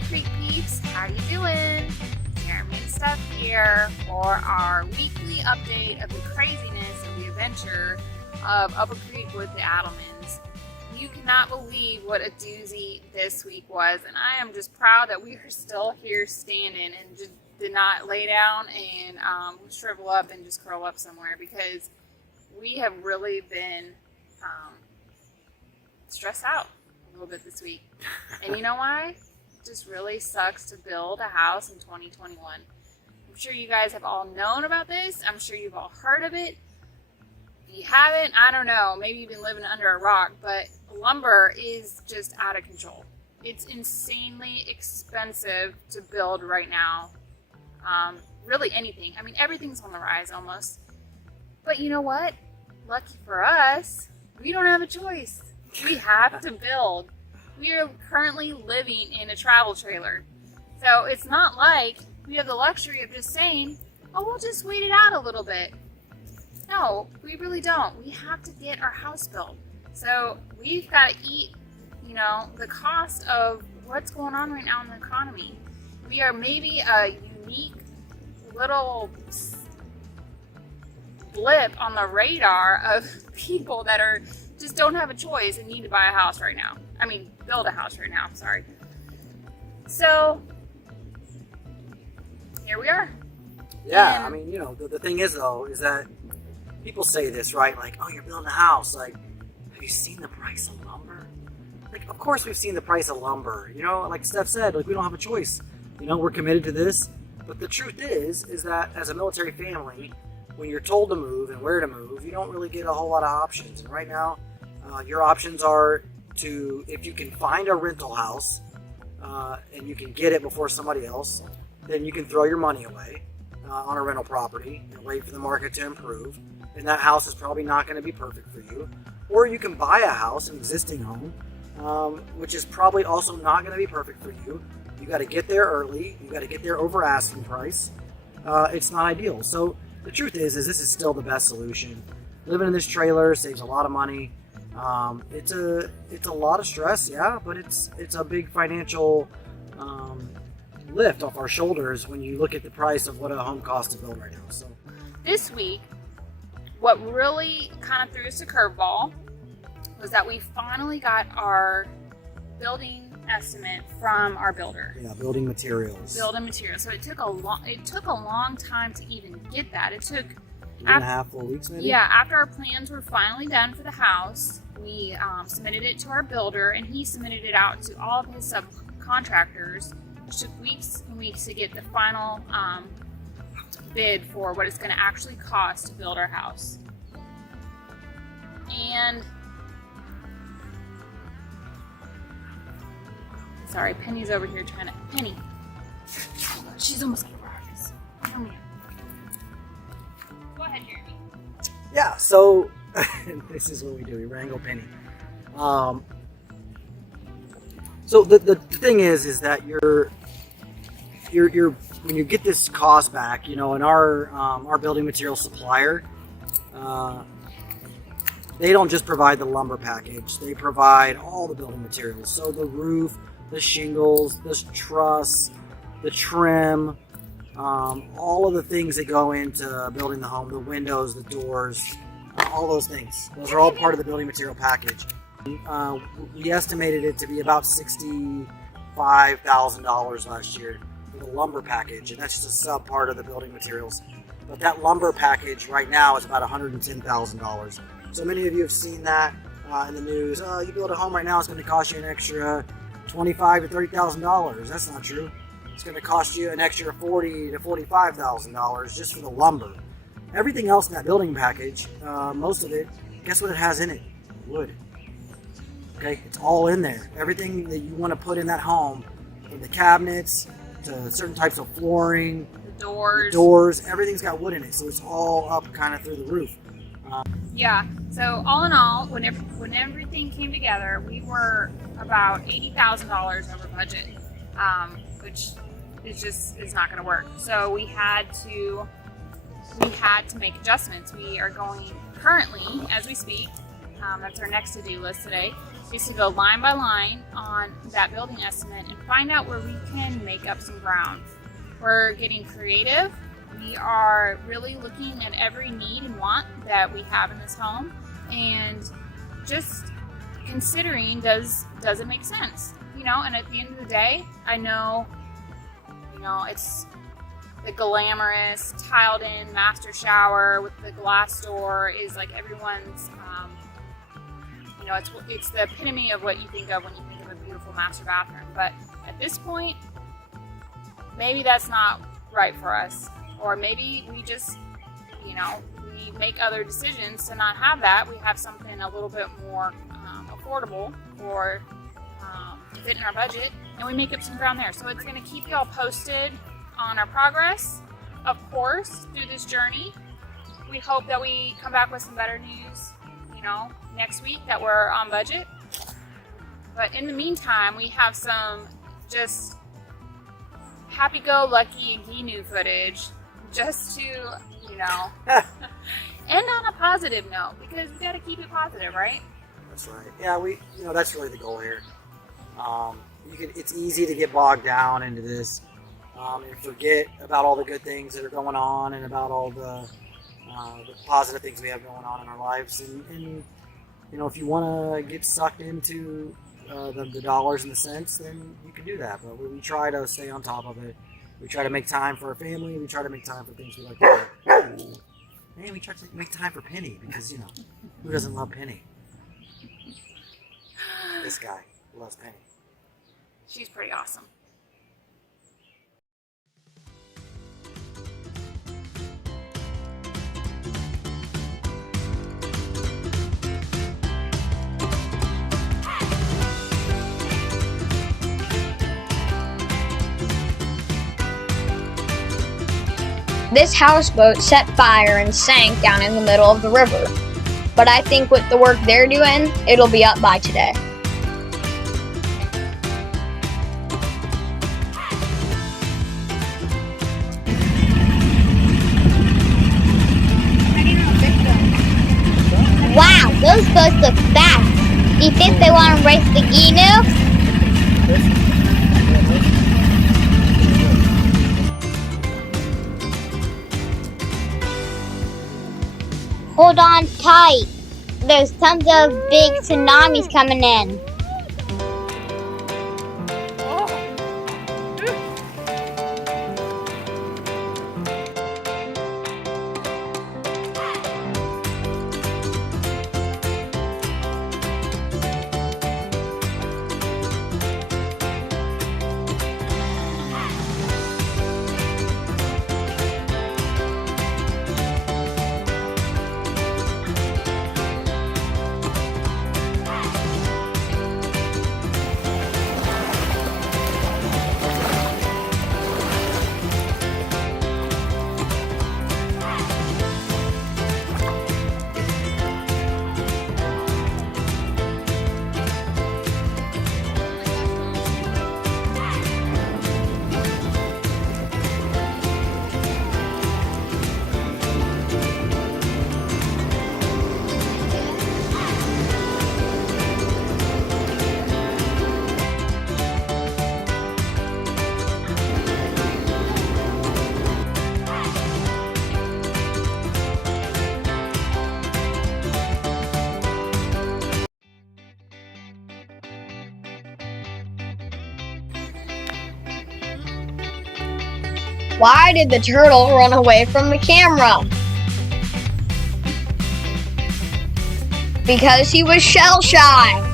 Hey Creek Peeps, how you doing? Jeremy and Steph here for our weekly update of the craziness of the adventure of Upper Creek with the Addlemans. You cannot believe what a doozy this week was, and I am just proud that we are still here standing and just did not lay down and shrivel up and just curl up somewhere, because we have really been stressed out a little bit this week. And you know why? It just really sucks to build a house in 2021. I'm sure you guys have all known about this. I'm sure you've all heard of it. If you haven't, I don't know, maybe you've been living under a rock, but lumber is just out of control. It's insanely expensive to build right now. Really anything. I mean, everything's on the rise almost. But you know what? Lucky for us, we don't have a choice. We have to build. We are currently living in a travel trailer. So it's not like we have the luxury of just saying, oh, we'll just wait it out a little bit. No, we really don't. We have to get our house built. So we've got to eat, the cost of what's going on right now in the economy. We are maybe a unique little blip on the radar of people that just don't have a choice and need to buy a house right now. I mean, build a house right now, sorry. So, here we are. Yeah, I mean, the thing is, though, is that people say this, right? Like, oh, you're building a house. Like, have you seen the price of lumber? Like, of course we've seen the price of lumber. Like Steph said, like, we don't have a choice. We're committed to this. But the truth is that as a military family, when you're told to move and where to move, you don't really get a whole lot of options. And right now, your options are to, if you can find a rental house and you can get it before somebody else, then you can throw your money away on a rental property and wait for the market to improve. And that house is probably not going to be perfect for you. Or you can buy a house, an existing home, which is probably also not going to be perfect for you. You got to get there early. You got to get there over asking price. It's not ideal. So the truth is this is still the best solution. Living in this trailer saves a lot of money. It's a lot of stress, yeah, but it's a big financial lift off our shoulders when you look at the price of what a home costs to build right now. So this week, what really kind of threw us a curveball was that we finally got our building estimate from our builder. Yeah, building materials. So it took a long time to even get that. It took 3.5 full weeks, maybe? Yeah, after our plans were finally done for the house, we submitted it to our builder, and he submitted it out to all of his subcontractors, which took weeks and weeks to get the final bid for what it's going to actually cost to build our house. And sorry, Penny's over here trying to... Penny! She's almost going to grab this. Come here. Go ahead, Jeremy. Yeah, so this is what we do. We wrangle Penny. So the thing is that you're when you get this cost back, and our building material supplier, they don't just provide the lumber package. They provide all the building materials. So the roof, the shingles, the truss, the trim, all of the things that go into building the home, the windows, the doors, all those things. Those are all part of the building material package. We estimated it to be about $65,000 last year for the lumber package, and that's just a sub part of the building materials. But that lumber package right now is about $110,000. So many of you have seen that in the news. Oh, you build a home right now, it's going to cost you an extra $25,000 to $30,000. That's not true. It's going to cost you an extra $40,000 to $45,000 just for the lumber. Everything else in that building package, most of it, guess what it has in it? Wood. Okay, it's all in there. Everything that you want to put in that home, from the cabinets to certain types of flooring, the doors, everything's got wood in it, so it's all up kind of through the roof. Yeah, so all in all, when everything came together, we were about $80,000 over budget, which is not going to work. So we had to make adjustments. We are going currently, as we speak, that's our next to-do list today. is to go line by line on that building estimate and find out where we can make up some ground. We're getting creative. We are really looking at every need and want that we have in this home and just considering does it make sense? And at the end of the day, I know, it's the glamorous tiled in master shower with the glass door is like everyone's, it's the epitome of what you think of when you think of a beautiful master bathroom. But at this point, maybe that's not right for us. Or maybe we just, we make other decisions to not have that. We have something a little bit more affordable or fit in our budget, and we make up some ground there. So it's going to keep you all posted on our progress, of course, through this journey. We hope that we come back with some better news, next week that we're on budget. But in the meantime, we have some just happy-go-lucky Gheenoe footage just to, end on a positive note, because we got to keep it positive, right? That's right. Yeah, that's really the goal here. It's easy to get bogged down into this and forget about all the good things that are going on and about all the positive things we have going on in our lives. And if you want to get sucked into the dollars and the cents, then you can do that. But we try to stay on top of it. We try to make time for our family. We try to make time for things we like to do. And we try to make time for Penny because, who doesn't love Penny? This guy loves Penny. She's pretty awesome. This houseboat set fire and sank down in the middle of the river. But I think with the work they're doing, it'll be up by today. Wow, those boats look fast. Do you think they want to race the Gheenoe? Hold on tight. There's tons of big tsunamis coming in. Why did the turtle run away from the camera? Because he was shell shy.